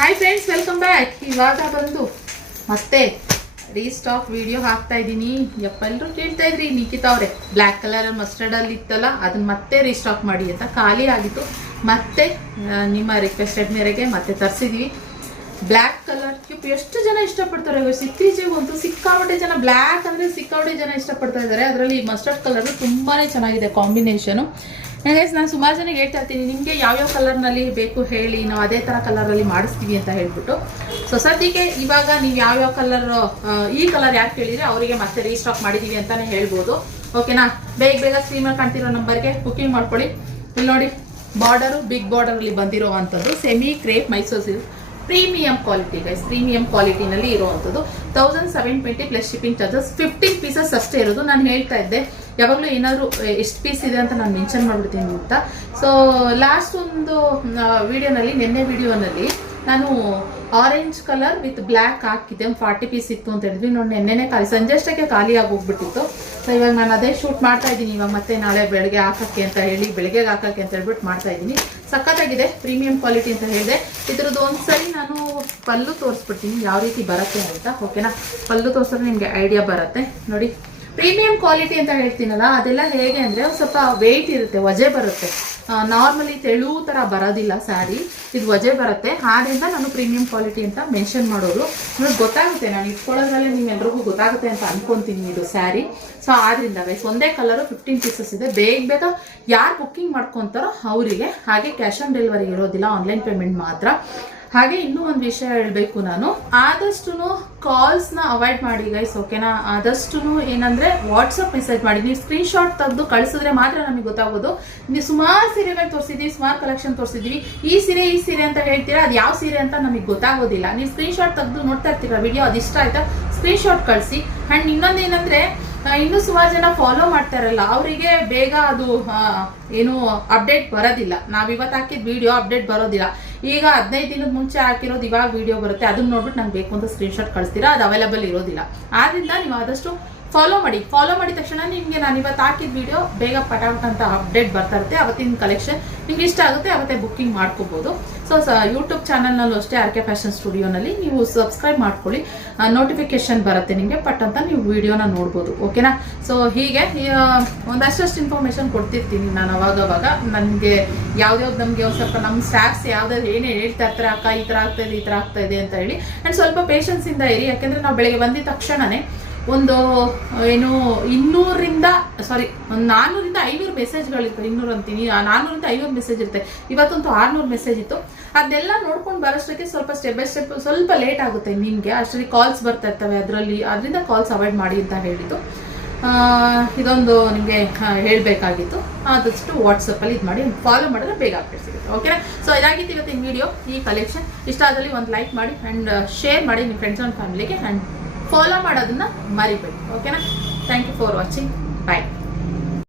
Hi friends, welcome back. ಇವಾಗ ಬಂದು ಮತ್ತೆ ರೀಸ್ಟಾಕ್ ವಿಡಿಯೋ ಹಾಕ್ತಾ ಇದ್ದೀನಿ. ಎಲ್ಲರೂ ಕೇಳ್ತಾ ಇದ್ರಿ ನಿಖಿತಾ ಅವರೇ, ಬ್ಲ್ಯಾಕ್ ಕಲರ್ ಮಸ್ಟರ್ಡಲ್ಲಿ ಇತ್ತಲ್ಲ ಅದನ್ನ ಮತ್ತೆ ರೀಸ್ಟಾಕ್ ಮಾಡಿ ಅಂತ. ಖಾಲಿ ಆಗಿತ್ತು, ಮತ್ತೆ ನಿಮ್ಮ ರಿಕ್ವೆಸ್ಟೆಡ್ ಮೇರೆಗೆ ಮತ್ತೆ ತರಿಸಿದ್ವಿ. ಬ್ಲ್ಯಾಕ್ ಕಲರ್ ಎಷ್ಟು ಜನ ಇಷ್ಟಪಡ್ತಾರೆ ಇತ್ತೀಚೆಗಂತೂ ಸಿಕ್ಕಾಪಟ್ಟೆ ಜನ ಬ್ಲ್ಯಾಕ್ ಅಂದರೆ ಸಿಕ್ಕಾಪಟ್ಟೆ ಜನ ಇಷ್ಟಪಡ್ತಾ ಇದ್ದಾರೆ. ಅದರಲ್ಲಿ ಮಸ್ಟರ್ಡ್ ಕಲರು ತುಂಬಾ ಚೆನ್ನಾಗಿದೆ ಕಾಂಬಿನೇಷನು. ನಾನು ಸುಮಾರು ಜನಕ್ಕೆ ಹೇಳ್ತಾ ಇರ್ತೀನಿ, ನಿಮಗೆ ಯಾವ್ಯಾವ ಕಲರ್ನಲ್ಲಿ ಬೇಕು ಹೇಳಿ, ನಾವು ಅದೇ ಥರ ಕಲರಲ್ಲಿ ಮಾಡಿಸ್ತೀವಿ ಅಂತ ಹೇಳ್ಬಿಟ್ಟು. ಸೊ ಸದ್ಯಕ್ಕೆ ಇವಾಗ ನೀವು ಯಾವ್ಯಾವ ಕಲರ್, ಈ ಕಲರ್ ಯಾಕೆ ಕೇಳಿದರೆ ಅವರಿಗೆ ಮತ್ತೆ ರೀಸ್ಟಾಕ್ ಮಾಡಿದ್ದೀವಿ ಅಂತಲೇ ಹೇಳ್ಬೋದು. ಓಕೆನಾ? ಬೇಗ ಸ್ಕ್ರೀನಲ್ಲಿ ಕಾಣ್ತಿರೋ ನಂಬರ್ಗೆ ಬುಕ್ಕಿಂಗ್ ಮಾಡ್ಕೊಳ್ಳಿ. ಇಲ್ಲಿ ನೋಡಿ, ಬಾರ್ಡರು ಬಿಗ್ ಬಾರ್ಡರಲ್ಲಿ ಬಂದಿರೋ ಅಂಥದ್ದು semi crepe Mysore silk premium quality guys. Premium ಕ್ವಾಲಿಟಿನಲ್ಲಿ ಇರುವಂಥದ್ದು 1720 ಪ್ಲಸ್ ಶಿಪ್ಪಿಂಗ್ ಚಾರ್ಜಸ್. 15 ಪೀಸಸ್ ಅಷ್ಟೇ ಇರೋದು. ನಾನು ಹೇಳ್ತಾ ಇದ್ದೆ ಯಾವಾಗಲೂ ಏನಾದರೂ ಎಷ್ಟು ಪೀಸ್ ಇದೆ ಅಂತ ನಾನು ಮೆನ್ಷನ್ ಮಾಡ್ಬಿಡ್ತೀನಿ ಅಂತ. ಸೊ ಲಾಸ್ಟ್ ಒಂದು ವಿಡಿಯೋನಲ್ಲಿ, ನಿನ್ನೆ ವಿಡಿಯೋನಲ್ಲಿ ನಾನು ಆರೆಂಜ್ ಕಲರ್ ವಿತ್ ಬ್ಲ್ಯಾಕ್ ಹಾಕಿದ್ದೆ. ಒಂದು 40 ಪೀಸ್ ಇತ್ತು ಅಂತ ಹೇಳಿದ್ವಿ. ನೋಡಿ, ನೆನ್ನೆನೇ ಸಂಜೆ ಅಷ್ಟಕ್ಕೆ ಖಾಲಿ ಆಗೋಗ್ಬಿಟ್ಟಿತ್ತು. ಸೊ ಇವಾಗ ನಾನು ಅದೇ ಶೂಟ್ ಮಾಡ್ತಾ ಇದ್ದೀನಿ. ಇವಾಗ ಮತ್ತೆ ನಾಳೆ ಬೆಳಗ್ಗೆ ಹಾಕೋಕ್ಕೆ ಅಂತ ಹೇಳಿ, ಬೆಳಗ್ಗೆ ಹಾಕೋಕ್ಕೆ ಅಂತ ಹೇಳ್ಬಿಟ್ಟು ಮಾಡ್ತಾ ಇದ್ದೀನಿ. ಸಖತ್ತಾಗಿದೆ, ಪ್ರೀಮಿಯಂ ಕ್ವಾಲಿಟಿ ಅಂತ ಹೇಳಿದೆ. ಇದ್ರದ್ದು ಒಂದ್ಸರಿ ನಾನು ಪಲ್ಲು ತೋರಿಸ್ಬಿಡ್ತೀನಿ ಯಾವ ರೀತಿ ಬರುತ್ತೆ ಅಂತ. ಓಕೆನಾ? ಪಲ್ಲು ತೋರಿಸಿದ್ರೆ ನಿಮಗೆ ಐಡಿಯಾ ಬರುತ್ತೆ. ನೋಡಿ, ಪ್ರೀಮಿಯಂ ಕ್ವಾಲಿಟಿ ಅಂತ ಹೇಳ್ತೀನಲ್ಲ, ಅದೆಲ್ಲ ಹೇಗೆ ಅಂದರೆ ಸ್ವಲ್ಪ ವೆಯ್ಟ್ ಇರುತ್ತೆ, ವಜೆ ಬರುತ್ತೆ. ನಾರ್ಮಲಿ ತೆಳು ಥರ ಬರೋದಿಲ್ಲ ಸ್ಯಾರಿ, ಇದು ವಜೆ ಬರುತ್ತೆ. ಆದ್ದರಿಂದ ನಾನು ಪ್ರೀಮಿಯಂ ಕ್ವಾಲಿಟಿ ಅಂತ ಮೆನ್ಷನ್ ಮಾಡೋದು. ನೋಡಿ, ಗೊತ್ತಾಗುತ್ತೆ, ನಾನು ಇಟ್ಕೊಳ್ಳೋದ್ರಲ್ಲೇ ನಿಮ್ಮೆಲ್ರಿಗೂ ಗೊತ್ತಾಗುತ್ತೆ ಅಂತ ಅನ್ಕೊತೀನಿ ಇದು ಸ್ಯಾರಿ. ಸೊ ಆದ್ರಿಂದ ಗೈಸ್, ಒಂದೇ ಕಲರು 15 ಪೀಸಸ್ ಇದೆ. ಬೇಗ ಯಾರು ಬುಕ್ಕಿಂಗ್ ಮಾಡ್ಕೊತಾರೋ ಅವರಿಗೆ. ಹಾಗೆ ಕ್ಯಾಶ್ ಆನ್ ಡೆಲಿವರಿ ಇರೋದಿಲ್ಲ, ಆನ್ಲೈನ್ ಪೇಮೆಂಟ್ ಮಾತ್ರ. ಹಾಗೆ ಇನ್ನೂ ಒಂದು ವಿಷಯ ಹೇಳಬೇಕು, ನಾನು ಆದಷ್ಟು ಕಾಲ್ಸ್ನ ಅವಾಯ್ಡ್ ಮಾಡಿ ಗೈಸ್. ಓಕೆನಾ? ಆದಷ್ಟು ಏನಂದರೆ ವಾಟ್ಸಪ್ ಮೆಸೇಜ್ ಮಾಡಿ. ನೀವು ಸ್ಕ್ರೀನ್ಶಾಟ್ ತೆಗೆದು ಕಳಿಸಿದ್ರೆ ಮಾತ್ರ ನಮಗೆ ಗೊತ್ತಾಗೋದು. ನೀವು ಸುಮಾರು ಸೀರೆಗಳು ತೋರಿಸಿದ್ವಿ, ಸುಮಾರು ಕಲೆಕ್ಷನ್ ತೋರಿಸಿದ್ವಿ, ಈ ಸೀರೆ ಅಂತ ಹೇಳ್ತೀರಾ, ಅದು ಯಾವ ಸೀರೆ ಅಂತ ನಮಗೆ ಗೊತ್ತಾಗೋದಿಲ್ಲ. ನೀವು ಸ್ಕ್ರೀನ್ಶಾಟ್ ತೆಗೆದು ನೋಡ್ತಾ ಇರ್ತೀರಾ ವಿಡಿಯೋ, ಅದು ಇಷ್ಟ ಆಯ್ತಾ ಸ್ಕ್ರೀನ್ಶಾಟ್ ಕಳಿಸಿ. ಆ್ಯಂಡ್ ಇನ್ನೊಂದೇನೆಂದರೆ, ಇನ್ನೂ ಸುಮಾರು ಜನ ಫಾಲೋ ಮಾಡ್ತಾರಲ್ಲ, ಅವರಿಗೆ ಬೇಗ ಅದು ಏನು ಅಪ್ಡೇಟ್ ಬರೋದಿಲ್ಲ. ನಾವು ಇವತ್ತು ಹಾಕಿದ ವಿಡಿಯೋ ಅಪ್ಡೇಟ್ ಬರೋದಿಲ್ಲ. ಈಗ 15 ದಿನದ ಮುಂಚೆ ಹಾಕಿರೋದು ಇವಾಗ ವಿಡಿಯೋ ಬರುತ್ತೆ. ಅದನ್ನ ನೋಡ್ಬಿಟ್ಟು ನಂಗೆ ಬೇಕು ಅಂತ ಸ್ಕ್ರೀನ್ಶಾಟ್ ಕಳಿಸ್ತೀರಾ, ಅದು ಅವೈಲೇಬಲ್ ಇರೋದಿಲ್ಲ. ಆದ್ರಿಂದ ನೀವು ಆದಷ್ಟು ಫಾಲೋ ಮಾಡಿದ ತಕ್ಷಣ ನಿಮಗೆ ನಾನು ಇವತ್ತು ಹಾಕಿದ ವಿಡಿಯೋ ಬೇಗ ಪಟಾಪಟ್ ಅಂತ ಅಪ್ಡೇಟ್ ಬರ್ತಾ ಇರುತ್ತೆ. ಅವತ್ತಿನ ಕಲೆಕ್ಷನ್ ನಿಮ್ಗೆ ಇಷ್ಟ ಆಗುತ್ತೆ, ಅವತ್ತೇ ಬುಕ್ಕಿಂಗ್ ಮಾಡ್ಕೋಬಹುದು. ಸೊ ಯೂಟ್ಯೂಬ್ ಚಾನಲ್ನಲ್ಲೂ ಅಷ್ಟೇ, RK ಫ್ಯಾಷನ್ ಸ್ಟುಡಿಯೋನಲ್ಲಿ ನೀವು ಸಬ್ಸ್ಕ್ರೈಬ್ ಮಾಡ್ಕೊಳ್ಳಿ. ನೋಟಿಫಿಕೇಶನ್ ಬರುತ್ತೆ ನಿಮಗೆ, ಪಟ್ ಅಂತ ನೀವು ವಿಡಿಯೋನ ನೋಡ್ಬೋದು. ಓಕೆನಾ? ಸೊ ಹೀಗೆ ಒಂದಷ್ಟು ಇನ್ಫಾರ್ಮೇಶನ್ ಕೊಡ್ತಿರ್ತೀನಿ ನಾನು ಅವಾಗವಾಗ. ನನಗೆ ಯಾವ್ದಾವ್ದು ನಮಗೆ ಒಂದು ಸ್ವಲ್ಪ ನಮ್ಮ ಸ್ಟಾಫ್ಸ್ ಯಾವ್ದಾದ್ರು ಏನೇ ಹೇಳ್ತಾ ಇರ್ತಾರೆ, ಅಕ್ಕ ಈ ಥರ ಆಗ್ತಾ ಇದೆ ಅಂತ ಹೇಳಿ. ಆ್ಯಂಡ್ ಸ್ವಲ್ಪ ಪೇಷನ್ಸಿಂದ ಇರಿ. ಯಾಕೆಂದರೆ ನಾವು ಬೆಳಗ್ಗೆ ಬಂದಿದ ತಕ್ಷಣನೇ ಒಂದು 400 ರಿಂದ 500 ಮೆಸೇಜ್ಗಳಿರ್ತವೆ. 200 ಅಂತೀನಿ, 400 ರಿಂದ 500 ಮೆಸೇಜ್ ಇರುತ್ತೆ. ಇವತ್ತಂತೂ 600 ಮೆಸೇಜ್ ಇತ್ತು. ಅದೆಲ್ಲ ನೋಡ್ಕೊಂಡು ಬರೋಷ್ಟಕ್ಕೆ ಸ್ವಲ್ಪ ಸ್ಟೆಪ್ ಬೈ ಸ್ಟೆಪ್ ಸ್ವಲ್ಪ ಲೇಟ್ ಆಗುತ್ತೆ ನಿಮಗೆ. ಅಷ್ಟರಲ್ಲಿ ಕಾಲ್ಸ್ ಬರ್ತಾ ಇರ್ತವೆ, ಅದರಿಂದ ಕಾಲ್ಸ್ ಅವಾಯ್ಡ್ ಮಾಡಿ ಅಂತ ಹೇಳಿದ್ದು. ಇದೊಂದು ನಿಮಗೆ ಹೇಳಬೇಕಾಗಿತ್ತು. ಆದಷ್ಟು ವಾಟ್ಸಪ್ಪಲ್ಲಿ ಇದು ಮಾಡಿ ಫಾಲೋ ಮಾಡಿದ್ರೆ ಬೇಗ ಅಪ್ಡೇಟ್ ಸಿಗುತ್ತೆ. ಓಕೆನಾ? ಸೊ ಇದಾಗಿತ್ತು ಇವತ್ತಿನ ವಿಡಿಯೋ. ಈ ಕಲೆಕ್ಷನ್ ಇಷ್ಟ ಆದಲ್ಲಿ ಒಂದು ಲೈಕ್ ಮಾಡಿ ಆ್ಯಂಡ್ ಶೇರ್ ಮಾಡಿ ನಿಮ್ಮ ಫ್ರೆಂಡ್ಸ್ ಆ್ಯಂಡ್ ಫ್ಯಾಮಿಲಿಗೆ. ಆ್ಯಂಡ್ ಫಾಲೋ ಮಾಡೋದನ್ನ ಮರಿಬೇಡಿ. ಓಕೆನಾ? Thank you for watching. Bye.